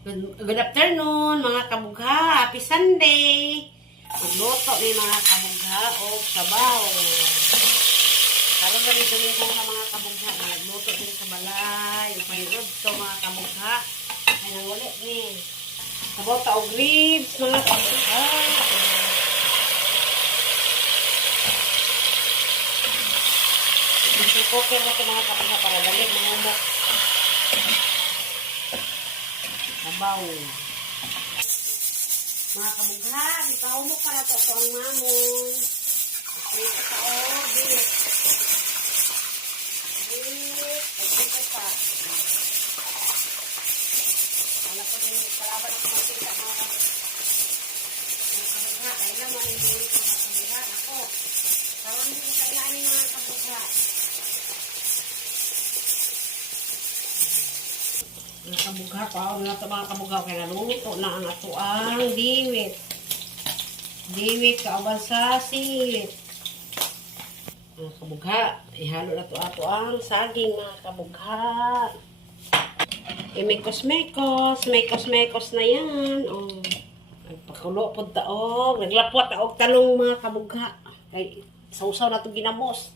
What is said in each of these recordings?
Good afternoon mga kabugha. Happy Sunday. Magluto ni mga kabugha o sabaw. Karon rin domingo nga mga kabugha. Nagluto din sa balay. Upaniod to mga kabugha. Ay nangulit ni. Sabaw ta og ribs mga kabugha. Ito cooker na ito mga kabugha para dali mangumok. Sabaw. Mga kabugha, ipahumok ka na ito ang mamon. Prito ka o, beef. Beef, prito ka. Wala ko din, palaban ako makita mga kabugha. Kailan mo rin din mga kabugha. Ako, karoon din ko kailan yung mga kabugha. Mga kabugha pa, wala ito mga kabugha, kaya naluto na ang atuang diwit. Diwit, kauban sa silit. Mga kabugha, ihalo na ito atuang saging mga kabugha. Mekos-mekos, mekos-mekos na yan. Oh, nagpakulo po taog, naglapot taog talong mga kabugha. Kay sausaw na ito ginamos.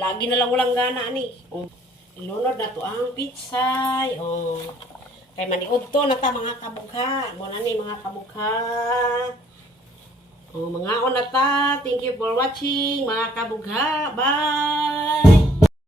Lagi na lang walang gana ni. Oh. Ilunod na to ang pizza. Oh. Kay maniud to na ta mga kabugha. Muna ni mga kabugha. Oh, mga on na ta. Thank you for watching mga kabugha. Bye!